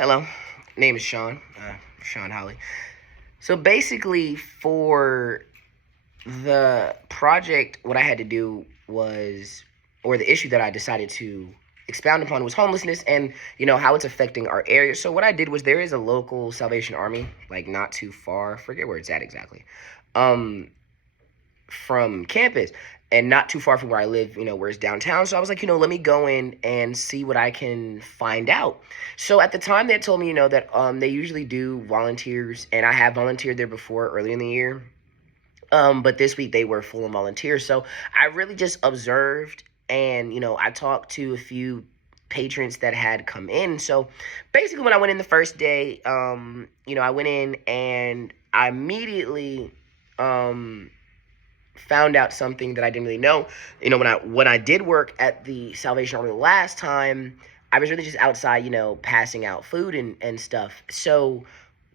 Hello, name is Sean. Sean Holly. So basically, for the project, what I had to do was, or the issue that I decided to expound upon was homelessness and how it's affecting our area. So what I did was there is a local Salvation Army, like not too far, forget where it's at exactly, um, from campus and not too far from where I live, where it's downtown. So I was like, let me go in and see what I can find out. So at the time they had told me, that they usually do volunteers, and I have volunteered there before early in the year. But this week they were full of volunteers. So I really just observed, and I talked to a few patrons that had come in. So basically when I went in the first day, I went in and I immediately found out something that I didn't really know. When I did work at the Salvation Army last time, I was really just outside, passing out food and stuff. So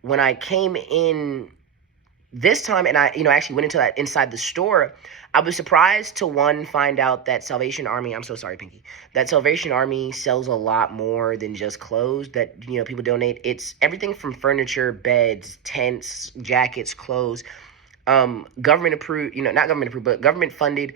when I came in this time and I, actually went into that inside the store, I was surprised to find out that Salvation Army, I'm so sorry, Pinky, that Salvation Army sells a lot more than just clothes that, people donate. It's everything from furniture, beds, tents, jackets, clothes, government approved, not government approved, but government funded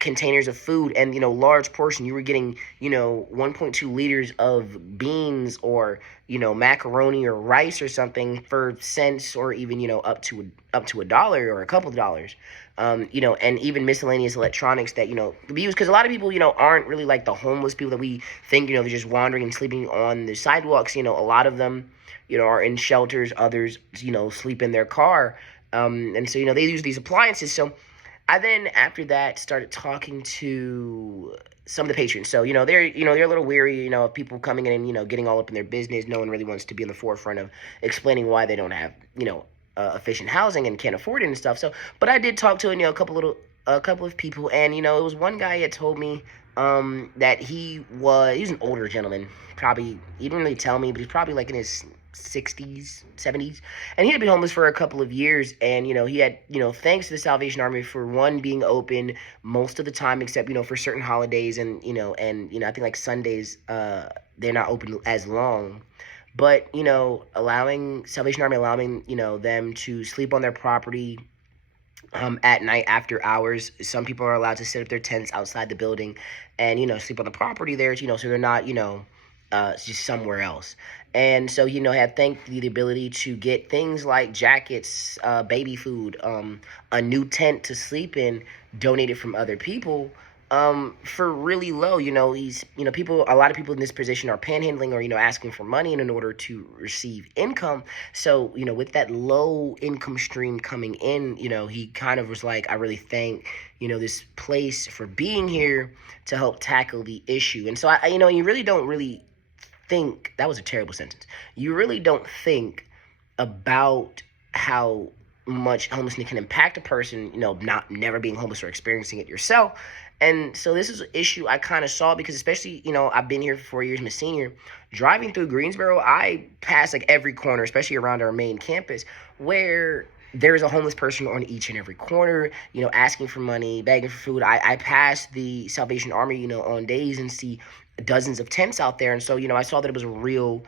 containers of food, and large portion. You were getting 1.2 liters of beans or macaroni or rice or something for cents, or even up to a dollar or a couple of dollars. And even miscellaneous electronics that we use, because a lot of people aren't really like the homeless people that we think. They're just wandering and sleeping on the sidewalks. A lot of them are in shelters. Others sleep in their car. And so, they use these appliances. So I then, after that, started talking to some of the patrons. So, they're a little weary, of people coming in and, getting all up in their business. No one really wants to be in the forefront of explaining why they don't have, efficient housing and can't afford it and stuff. So, but I did talk to, a couple of people, and, it was one guy that told me, that he's an older gentleman. Probably, he didn't really tell me, but he's probably like in his 60s, 70s, and he had been homeless for a couple of years. And he had, thanks to the Salvation Army for being open most of the time, except for certain holidays, and I think like Sundays, they're not open as long. But allowing Salvation Army, allowing them to sleep on their property at night after hours. Some people are allowed to set up their tents outside the building and sleep on the property there, so they're not just somewhere else. And so, had thankfully the ability to get things like jackets, baby food, a new tent to sleep in, donated from other people, for really low. A lot of people in this position are panhandling or, asking for money in order to receive income. So, with that low income stream coming in, he kind of was like, I really thank, this place for being here to help tackle the issue. And so, you really don't really think, that was a terrible sentence. You really don't think about how much homelessness can impact a person, never being homeless or experiencing it yourself. And so this is an issue I kind of saw because, especially, I've been here for 4 years, I'm a senior. Driving through Greensboro, I pass like every corner, especially around our main campus, where there's a homeless person on each and every corner, asking for money, begging for food. I pass the Salvation Army, on days and see dozens of tents out there. And so, I saw that it was a real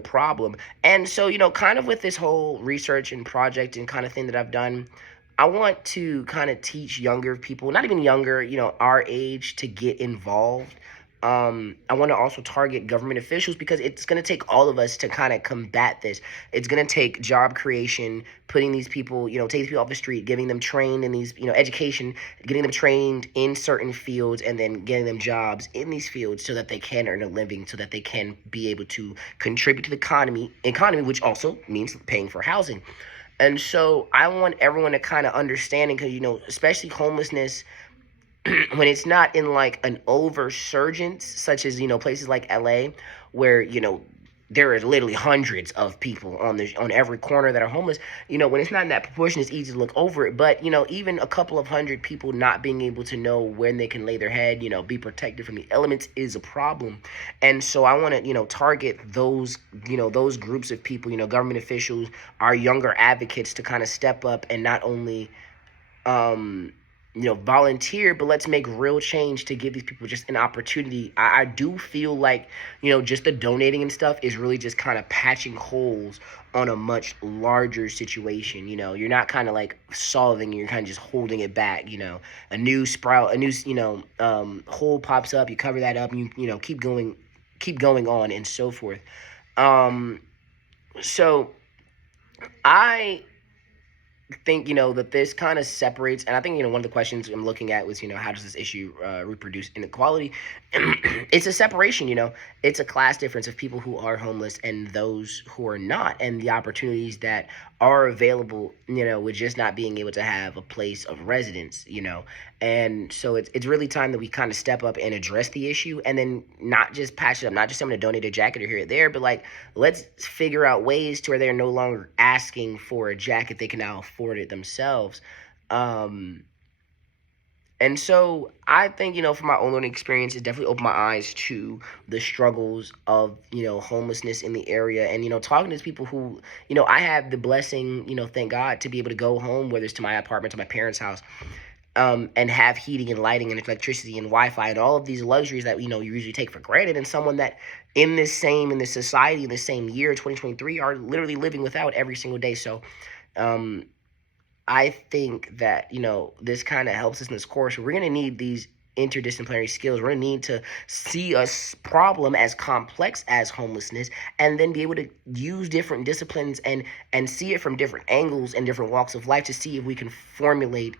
problem. And so, kind of with this whole research and project and kind of thing that I've done, I want to kind of teach younger people, not even younger, our age, to get involved. I want to also target government officials because it's going to take all of us to kind of combat this. It's going to take job creation, putting these people, taking these people off the street, getting them trained in these, education, getting them trained in certain fields, and then getting them jobs in these fields so that they can earn a living, so that they can be able to contribute to the economy, which also means paying for housing. And so I want everyone to kind of understand it because, especially homelessness, when it's not in like an oversurgence, such as, places like LA, where, there are literally hundreds of people on every corner that are homeless. When it's not in that proportion, it's easy to look over it. But, even a couple of hundred people not being able to know when they can lay their head, be protected from the elements is a problem. And so I want to, target those, those groups of people, government officials, our younger advocates, to kind of step up and not only, volunteer, but let's make real change to give these people just an opportunity. I do feel like, just the donating and stuff is really just kind of patching holes on a much larger situation. You're not kind of like solving, you're kind of just holding it back. A new sprout, a new, hole pops up, you cover that up, and keep going on and so forth. Um, so I think that this kind of separates, and I think one of the questions I'm looking at was how does this issue reproduce inequality. It's a separation. It's a class difference of people who are homeless and those who are not, and the opportunities that are available with just not being able to have a place of residence. And so it's really time that we kind of step up and address the issue, and then not just patch it up, not just someone to donate a jacket or here or there, but like, let's figure out ways to where they're no longer asking for a jacket, they can now afford it themselves. And so I think, from my own learning experience, it definitely opened my eyes to the struggles of, homelessness in the area. And, talking to people who, I have the blessing, thank God, to be able to go home, whether it's to my apartment, to my parents' house, and have heating and lighting and electricity and Wi-Fi and all of these luxuries that, you usually take for granted. And someone that in this society, in the same year, 2023, are literally living without every single day. So, I think that, this kind of helps us in this course. We're going to need these interdisciplinary skills. We're going to need to see a problem as complex as homelessness, and then be able to use different disciplines and see it from different angles and different walks of life to see if we can formulate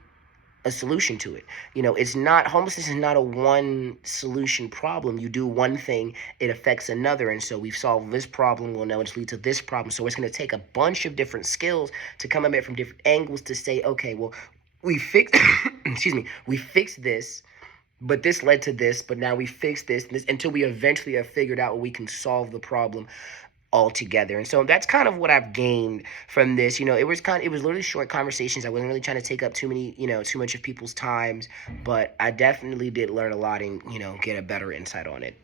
a solution to it. Homelessness is not a one solution problem. You do one thing, it affects another. And so we've solved this problem, will now just lead to this problem. So it's going to take a bunch of different skills to come at it from different angles to say, okay, well, we fixed, we fixed this, but this led to this, but now we fixed this, and this, until we eventually have figured out we can solve the problem altogether. And so that's kind of what I've gained from this. It was literally short conversations. I wasn't really trying to take up too much of people's times, but I definitely did learn a lot and, get a better insight on it.